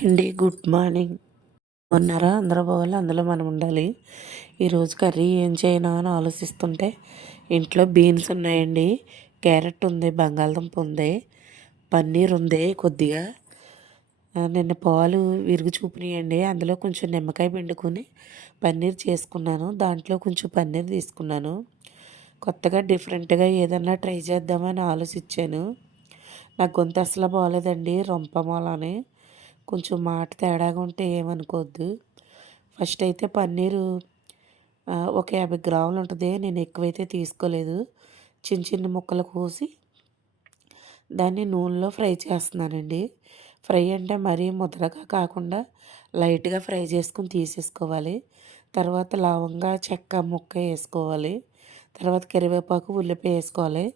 అండి. Good morning. ఉన్నారా అందరూ పోవాలి అందులో మనం ఉండాలి. ఈరోజు కర్రీ ఏం చేయనా అని ఆలోచిస్తుంటే ఇంట్లో బీన్స్ ఉన్నాయండి. క్యారెట్ ఉంది బంగాళదుంప ఉంది పన్నీర్ ఉంది కొద్దిగా. నిన్న పాలు విరుగు చూపినాయండి. అందులో కొంచెం నిమ్మకాయ పిండుకొని పన్నీర్ చేసుకున్నాను. దాంట్లో కొంచెం పన్నీర్ తీసుకున్నాను. కొత్తగా డిఫరెంట్గా ఏదన్నా ట్రై చేద్దామని ఆలోచించాను. నా గొంతు అసలు బాగాలేదండి. రొంపమూలని. కొంచెం మాట తేడాగా ఉంటే ఏమనుకోవద్దు ఫస్ట్ అయితే పన్నీరు ఒక యాభై గ్రాములు ఉంటుంది. నేను ఎక్కువైతే తీసుకోలేదు. చిన్న చిన్న ముక్కలు కోసి దాన్ని నూనెలో ఫ్రై చేస్తున్నానండి. ఫ్రై అంటే మరీ ముద్రగా కాకుండా లైట్గా ఫ్రై చేసుకుని తీసేసుకోవాలి. తర్వాత లవంగా చెక్క ముక్క వేసుకోవాలి. తర్వాత కరివేపాకు ఉల్లిపాయ వేసుకోవాలి.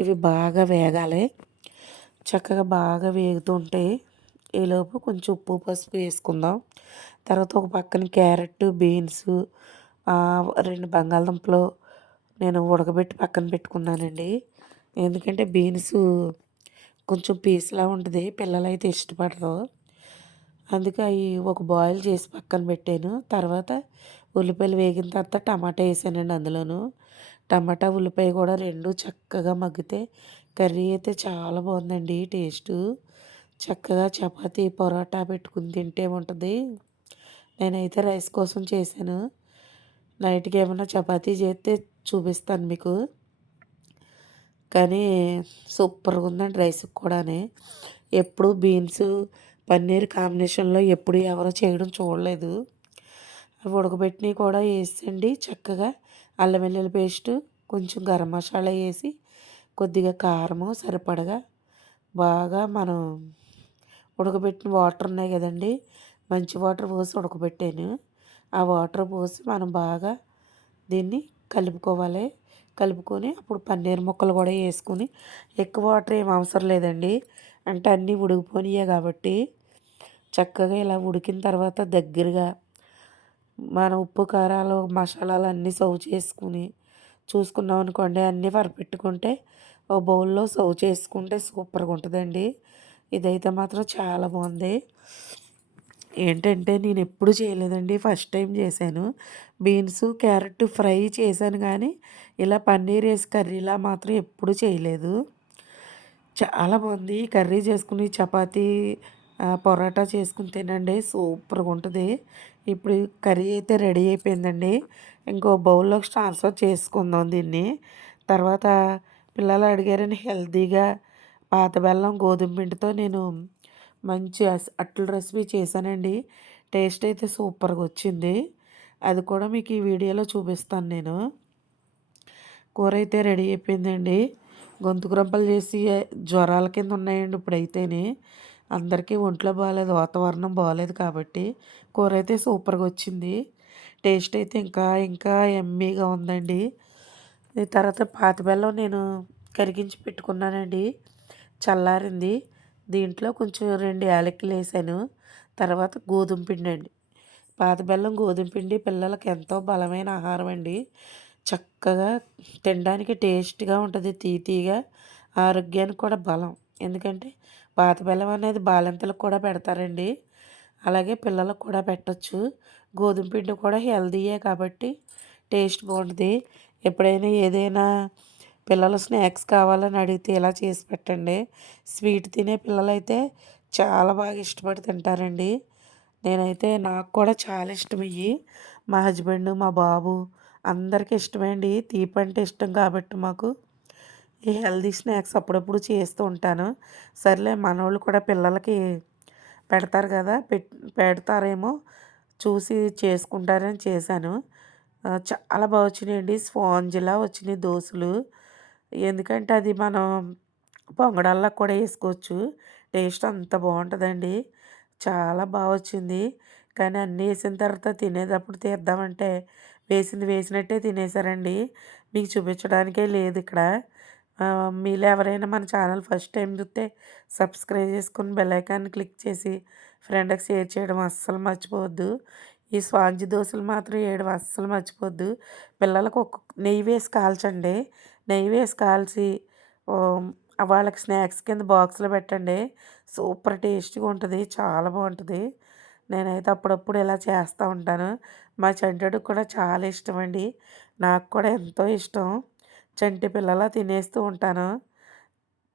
ఇవి బాగా వేగాలి. చక్కగా బాగా వేగుతుంటాయి ఈలోపు కొంచెం ఉప్పు పసుపు వేసుకుందాం. తర్వాత ఒక పక్కన క్యారెట్ బీన్స్ రెండు బంగాళదుంపలు నేను ఉడకబెట్టి పక్కన పెట్టుకున్నానండి. ఎందుకంటే బీన్స్ కొంచెం పీసులా ఉంటుంది పిల్లలు అయితే ఇష్టపడరు. అందుకే అవి ఒక బాయిల్ చేసి పక్కన పెట్టాను. తర్వాత ఉల్లిపాయలు వేగిన తర్వాత టమాటా వేసానండి అందులోను. టమాటా ఉల్లిపాయ కూడా రెండు చక్కగా మగ్గితే కర్రీ అయితే చాలా బాగుందండి టేస్టు. చక్కగా చపాతీ పొరోటా పెట్టుకుని తింటే ఉంటుంది నేనైతే రైస్ కోసం చేశాను. నైట్కి ఏమైనా చపాతీ చేస్తే చూపిస్తాను మీకు. కానీ సూపర్గా ఉందండి రైస్కి కూడానే. ఎప్పుడు బీన్స్ పన్నీర్ కాంబినేషన్లో ఎప్పుడు ఎవరో చేయడం చూడలేదు. అవి ఉడకబెట్టినవి కూడా వేసండి చక్కగా అల్లం వెల్లుల్లి పేస్టు కొంచెం గరం మసాలా వేసి కొద్దిగా కారము సరిపడగా బాగా మనం ఉడకబెట్టిన వాటర్ ఉన్నాయి కదండి. మంచి వాటర్ పోసి ఉడకబెట్టాను. ఆ వాటర్ పోసి మనం బాగా దీన్ని కలుపుకోవాలి. కలుపుకొని అప్పుడు పన్నీర్ ముక్కలు కూడా వేసుకొని ఎక్కువ వాటర్ ఏం అవసరం లేదండి. అంటే అన్నీ ఉడికిపోయినాయి కాబట్టి చక్కగా ఇలా ఉడికిన తర్వాత దగ్గరగా మన ఉప్పు కారాలు మసాలాలు అన్నీ సర్వ్ చేసుకుని చూసుకున్నాం అనుకోండి అన్నీ వరపెట్టుకుంటే ఓ బౌల్లో సర్వ్ చేసుకుంటే సూపర్గా ఉంటుందండి. ఇదైతే మాత్రం చాలా బాగుంది. ఏంటంటే నేను ఎప్పుడు చేయలేదండి. ఫస్ట్ టైం చేశాను. బీన్స్ క్యారెట్ ఫ్రై చేశాను కానీ ఇలా పన్నీర్ వేసి కర్రీలా మాత్రం ఎప్పుడు చేయలేదు. చాలా బాగుంది. కర్రీ చేసుకుని చపాతీ పొరాటా చేసుకుని తినండి. సూపర్గా ఉంటుంది. ఇప్పుడు కర్రీ అయితే రెడీ అయిపోయిందండి. ఇంకో బౌల్లోకి ట్రాన్స్ఫర్ చేసుకుందాం దీన్ని. తర్వాత పిల్లలు అడిగారని హెల్తీగా పాత బెల్లం గోధుమ పిండితో నేను మంచి అట్ల రెసిపీ చేశానండి. టేస్ట్ అయితే సూపర్గా వచ్చింది. అది కూడా మీకు ఈ వీడియోలో చూపిస్తాను నేను. కూర అయితే రెడీ అయిపోయిందండి. గొంతు గ్రంపలు చేసి జ్వరాల కింద ఉన్నాయండి ఇప్పుడైతేనే. అందరికీ ఒంట్లో బాగాలేదు వాతావరణం బాగాలేదు కాబట్టి కూర అయితే సూపర్గా వచ్చింది. టేస్ట్ అయితే ఇంకా ఇంకా ఎమ్మీగా ఉందండి. తర్వాత పాత బెల్లం నేను కరిగించి పెట్టుకున్నానండి. చల్లారింది. దీంట్లో కొంచెం రెండు యాలకులు వేసాను. తర్వాత గోధుమ పిండి అండి. పాతబెల్లం గోధుమ పిండి పిల్లలకి ఎంతో బలమైన ఆహారం అండి. చక్కగా తినడానికి టేస్ట్గా ఉంటుంది తీతీగా ఆరోగ్యానికి కూడా బలం. ఎందుకంటే పాతబెల్లం అనేది బాలింతలకు కూడా పెడతారండి. అలాగే పిల్లలకు కూడా పెట్టచ్చు. గోధుమ పిండి కూడా హెల్దీయే కాబట్టి టేస్ట్ బాగుంటుంది. ఎప్పుడైనా ఏదైనా పిల్లలు స్నాక్స్ కావాలని అడిగితే ఇలా చేసి పెట్టండి. స్వీట్ తినే పిల్లలైతే చాలా బాగా ఇష్టపడి తింటారండి. నేనైతే నాకు కూడా చాలా ఇష్టం ఇవి మా హస్బెండ్ మా బాబు అందరికీ ఇష్టమే అండి తీపి అంటే ఇష్టం కాబట్టి మాకు ఈ హెల్దీ స్నాక్స్ అప్పుడప్పుడు చేస్తూ ఉంటాను. సర్లే మనోళ్ళు కూడా పిల్లలకి పెడతారు కదా పెడతారేమో చూసి చేసుకుంటారని చేశాను. చాలా బాగా వచ్చినాయండి. స్పాంజ్లా వచ్చినాయి దోశలు. ఎందుకంటే అది మనం పొంగడాల్లో కూడా వేసుకోవచ్చు టేస్ట్ అంత బాగుంటుందండి. చాలా బాగా వచ్చింది. కానీ అన్నీ వేసిన తర్వాత తినేటప్పుడు తీద్దామంటే వేసింది వేసినట్టే తినేసారండి. మీకు చూపించడానికే లేదు ఇక్కడ. మీరు ఎవరైనా మన ఛానల్ ఫస్ట్ టైం చూస్తే సబ్స్క్రైబ్ చేసుకుని బెల్లైకాన్ని క్లిక్ చేసి ఫ్రెండ్కి షేర్ చేయడం అస్సలు మర్చిపోవద్దు. ఈ స్వాంజి దోశలు మాత్రం వేయడం అస్సలు మర్చిపోవద్దు. పిల్లలకు ఒక్కొక్క నెయ్యి వేసి కాల్చండి. నెయ్యి వేసి కాల్చి వాళ్ళకి స్నాక్స్ కింద బాక్స్లో పెట్టండి. సూపర్ టేస్టీగా ఉంటుంది చాలా బాగుంటుంది. నేనైతే అప్పుడప్పుడు ఇలా చేస్తూ ఉంటాను. మా చెంటడు కూడా చాలా ఇష్టం అండి నాకు కూడా ఎంతో ఇష్టం. చంటి పిల్లలా తినేస్తూ ఉంటాను.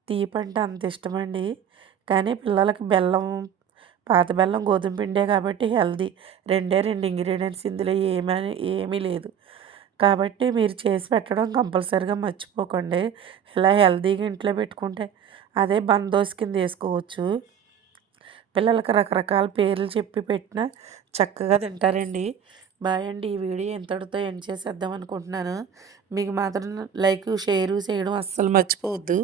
తీపి అంటే అంత ఇష్టమండి. కానీ పిల్లలకి బెల్లం పాత బెల్లం గోధుమ పిండే కాబట్టి హెల్దీ. రెండే రెండు ఇంగ్రీడియంట్స్ ఇందులో ఏమీ ఏమీ లేదు. కాబట్టి మీరు చేసి పెట్టడం కంపల్సరిగా మర్చిపోకండి. ఇలా హెల్దీగా ఇంట్లో పెట్టుకుంటే అదే బందోస్ కింద వేసుకోవచ్చు. పిల్లలకి రకరకాల పేర్లు చెప్పి పెట్టినా చక్కగా తింటారండి. బాయ్ అండి. ఈ వీడియో ఎంతటితో ఎండ్ చేసేద్దాం అనుకుంటున్నాను. మీకు మాత్రం లైక్ షేరు చేయడం అస్సలు మర్చిపోవద్దు.